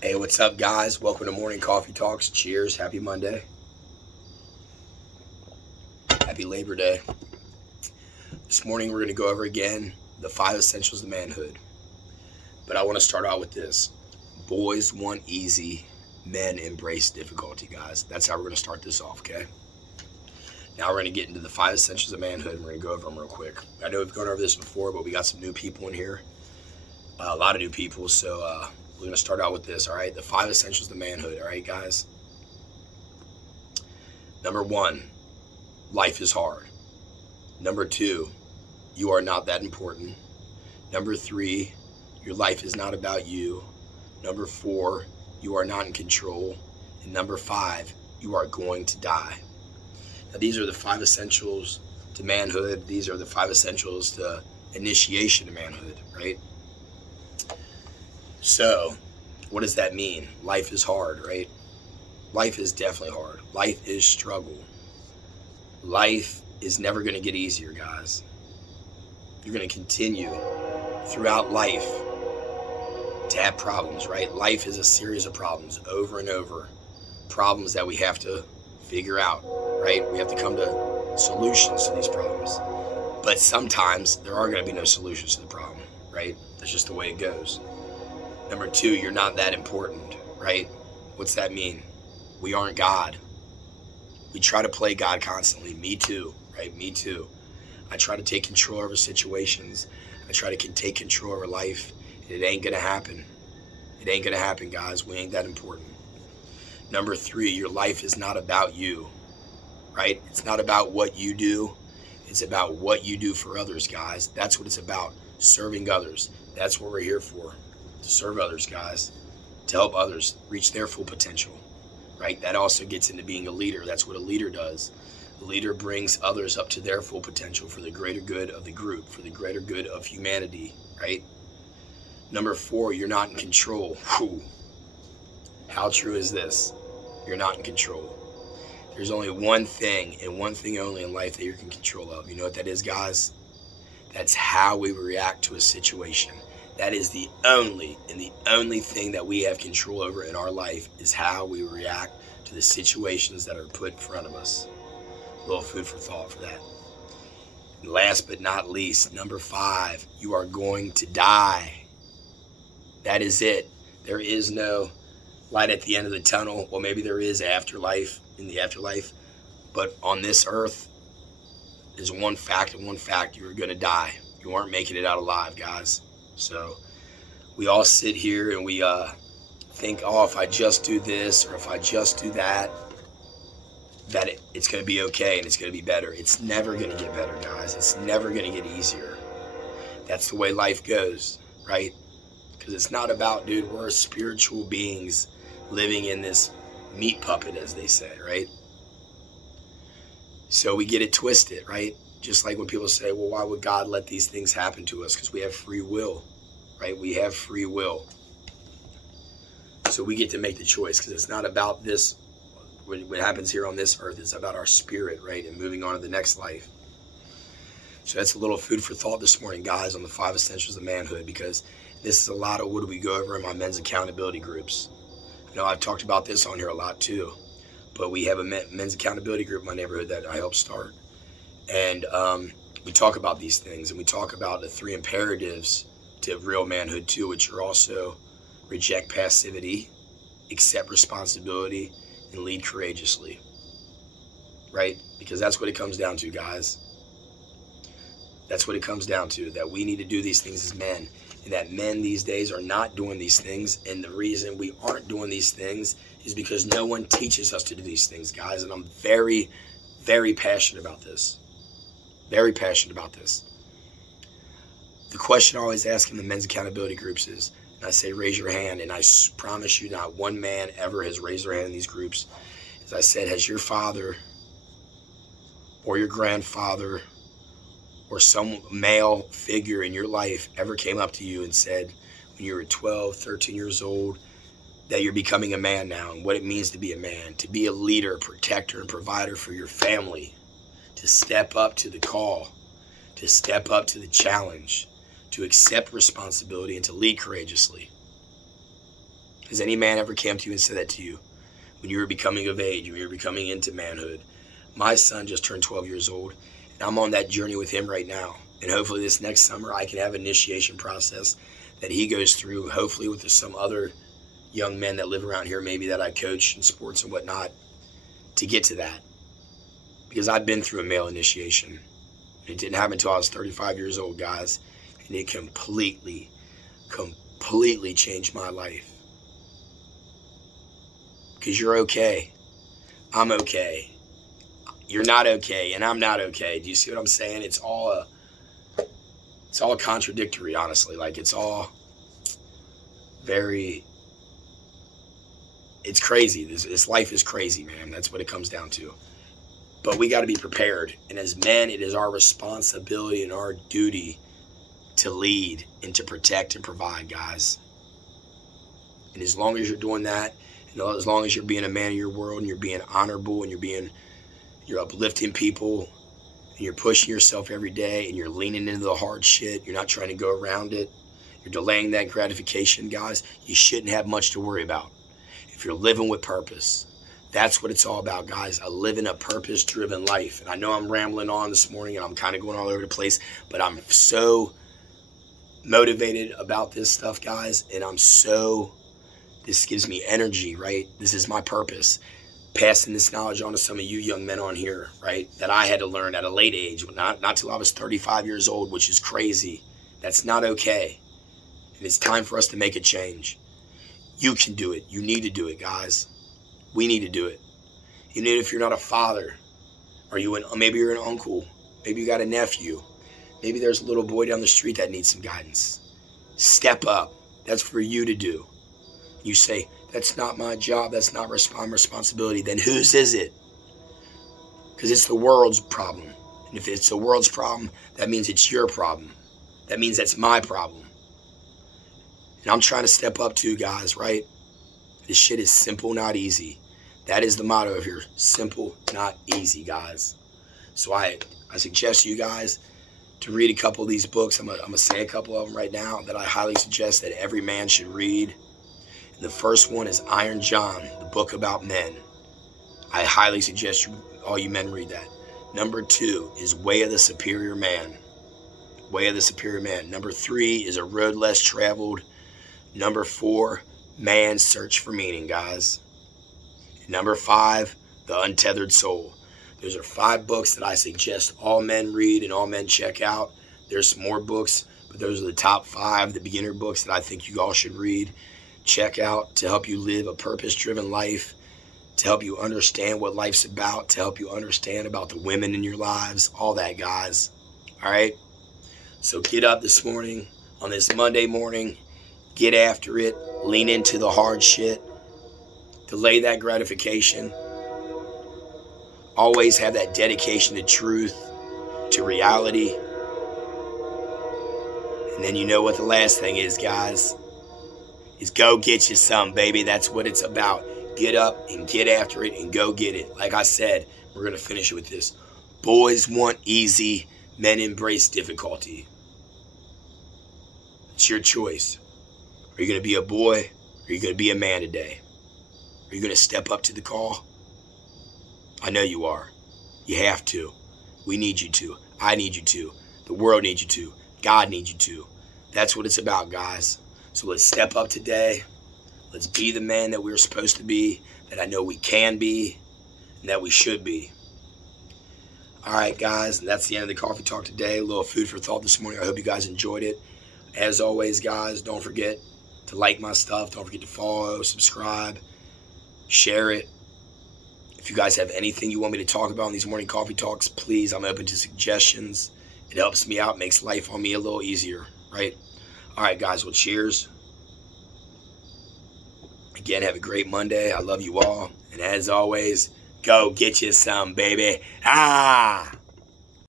Hey, what's up, guys? Welcome to Morning Coffee Talks. Cheers. Happy Monday. Happy Labor Day. This morning, we're going to go over again the 5 essentials of manhood. But I want to start out with this. Boys want easy, men embrace difficulty, guys. That's how we're going to start this off, okay? Now we're going to get into the 5 essentials of manhood, and we're going to go over them real quick. I know we've gone over this before, but we got some new people in here. A lot of new people, so we're going to start out with this, all right? The 5 essentials of manhood, all right, guys? Number 1, life is hard. Number 2, you are not that important. Number 3, your life is not about you. Number 4, you are not in control. And number 5, you are going to die. Now, these are the 5 essentials to manhood. These are the 5 essentials to initiation to manhood, right? So, what does that mean? Life is hard, right? Life is definitely hard. Life is struggle. Life is never going to get easier, guys. You're going to continue throughout life to have problems, right? Life is a series of problems over and over. Problems that we have to figure out, right? We have to come to solutions to these problems. But sometimes there are going to be no solutions to the problem, right? That's just the way it goes. Number 2, you're not that important, right? What's that mean? We aren't God. We try to play God constantly. Me too, right? Me too. I try to take control over situations. I try to take control over life. And it ain't going to happen. It ain't going to happen, guys. We ain't that important. Number 3, your life is not about you, right? It's not about what you do. It's about what you do for others, guys. That's what it's about. Serving others. That's what we're here for. To serve others, guys. To help others reach their full potential, right? That also gets into being a leader. That's what a leader does. A leader brings others up to their full potential for the greater good of the group, for the greater good of humanity, right? Number 4, you're not in control. Whew. How true is this? You're not in control. There's only one thing and one thing only in life that you're in control of. You know what that is, guys? That's how we react to a situation. That is the only thing that we have control over in our life is how we react to the situations that are put in front of us. A little food for thought for that. And last but not least, number 5, you are going to die. That is it. There is no light at the end of the tunnel. Well, maybe there is afterlife, in the afterlife. But on this earth, there's one fact, you're going to die. You aren't making it out alive, guys. So we all sit here and we think, oh, if I just do this or if I just do that, it's going to be okay and it's going to be better. It's never going to get better, guys. It's never going to get easier. That's the way life goes, right? Because it's not about, dude, we're spiritual beings living in this meat puppet, as they say, right? So we get it twisted, right? Just like when people say, well, why would God let these things happen to us? Because we have free will, right? We have free will. So we get to make the choice because it's not about this, what happens here on this earth. It's about our spirit, right? And moving on to the next life. So that's a little food for thought this morning, guys, on the 5 essentials of manhood, because this is a lot of what we go over in my men's accountability groups. I know I've talked about this on here a lot too, but we have a men's accountability group in my neighborhood that I helped start. And we talk about these things, and we talk about the 3 imperatives to real manhood too, which are also reject passivity, accept responsibility, and lead courageously, right? Because that's what it comes down to, guys. That's what it comes down to, that we need to do these things as men, and that men these days are not doing these things. And the reason we aren't doing these things is because no one teaches us to do these things, guys. And I'm very, very passionate about this. Very passionate about this. The question I always ask in the men's accountability groups is, and I say, raise your hand, and I promise you not one man ever has raised their hand in these groups. As I said, has your father or your grandfather or some male figure in your life ever came up to you and said, when you were 12, 13 years old, that you're becoming a man now and what it means to be a man, to be a leader, protector, and provider for your family, to step up to the call, to step up to the challenge, to accept responsibility, and to lead courageously? Has any man ever come to you and said that to you when you were becoming of age, when you were becoming into manhood? My son just turned 12 years old, and I'm on that journey with him right now. And hopefully this next summer I can have an initiation process that he goes through, hopefully with some other young men that live around here, maybe that I coach in sports and whatnot, to get to that. Because I've been through a male initiation. It didn't happen until I was 35 years old, guys. And it completely changed my life. Because you're okay. I'm okay. You're not okay, and I'm not okay. Do you see what I'm saying? It's all contradictory, honestly. Like, it's all very... It's crazy. This life is crazy, man. That's what it comes down to. But we got to be prepared. And as men, it is our responsibility and our duty to lead and to protect and provide, guys. And as long as you're doing that, and as long as you're being a man of your world and you're being honorable and you're uplifting people and you're pushing yourself every day and you're leaning into the hard shit, you're not trying to go around it, you're delaying that gratification, guys, you shouldn't have much to worry about. If you're living with purpose, that's what it's all about, guys. I live in a purpose-driven life. And I know I'm rambling on this morning and I'm kind of going all over the place, but I'm so motivated about this stuff, guys. And this gives me energy, right? This is my purpose. Passing this knowledge on to some of you young men on here, right? That I had to learn at a late age, not till I was 35 years old, which is crazy. That's not okay. And it's time for us to make a change. You can do it. You need to do it, guys. We need to do it. Even if you're not a father, maybe you're an uncle, maybe you got a nephew, maybe there's a little boy down the street that needs some guidance. Step up. That's for you to do. You say, that's not my job, that's not my responsibility. Then whose is it? Because it's the world's problem. And if it's the world's problem, that means it's your problem. That means that's my problem. And I'm trying to step up too, guys, right? This shit is simple, not easy. That is the motto of here. Simple, not easy, guys. So I suggest you guys to read a couple of these books. I'm gonna say a couple of them right now that I highly suggest that every man should read. And the first one is Iron John, the book about men. I highly suggest all you men read that. Number 2 is Way of the Superior Man. Way of the Superior Man. Number 3 is A Road Less Traveled. Number 4, Man's Search for Meaning, guys. And number 5, The Untethered Soul. Those are 5 books that I suggest all men read and all men check out. There's some more books, but those are the top 5, the beginner books that I think you all should read, check out, to help you live a purpose-driven life, to help you understand what life's about, to help you understand about the women in your lives, all that, guys. All right? So get up this morning, on this Monday morning, get after it, lean into the hard shit, delay that gratification, always have that dedication to truth, to reality. And then you know what the last thing is, guys, is go get you some, baby. That's what it's about. Get up and get after it and go get it. Like I said, we're going to finish with this. Boys want easy, men embrace difficulty. It's your choice. Are you going to be a boy, or are you going to be a man today? Are you going to step up to the call? I know you are. You have to. We need you to. I need you to. The world needs you to. God needs you to. That's what it's about, guys. So let's step up today. Let's be the man that we're supposed to be, that I know we can be, and that we should be. All right, guys, and that's the end of the coffee talk today. A little food for thought this morning. I hope you guys enjoyed it. As always, guys, don't forget to like my stuff. Don't forget to follow, subscribe, share it. If you guys have anything you want me to talk about in these morning coffee talks, please, I'm open to suggestions. It helps me out, makes life on me a little easier, right? All right, guys, well, cheers. Again, have a great Monday. I love you all. And as always, go get you some, baby. Ah!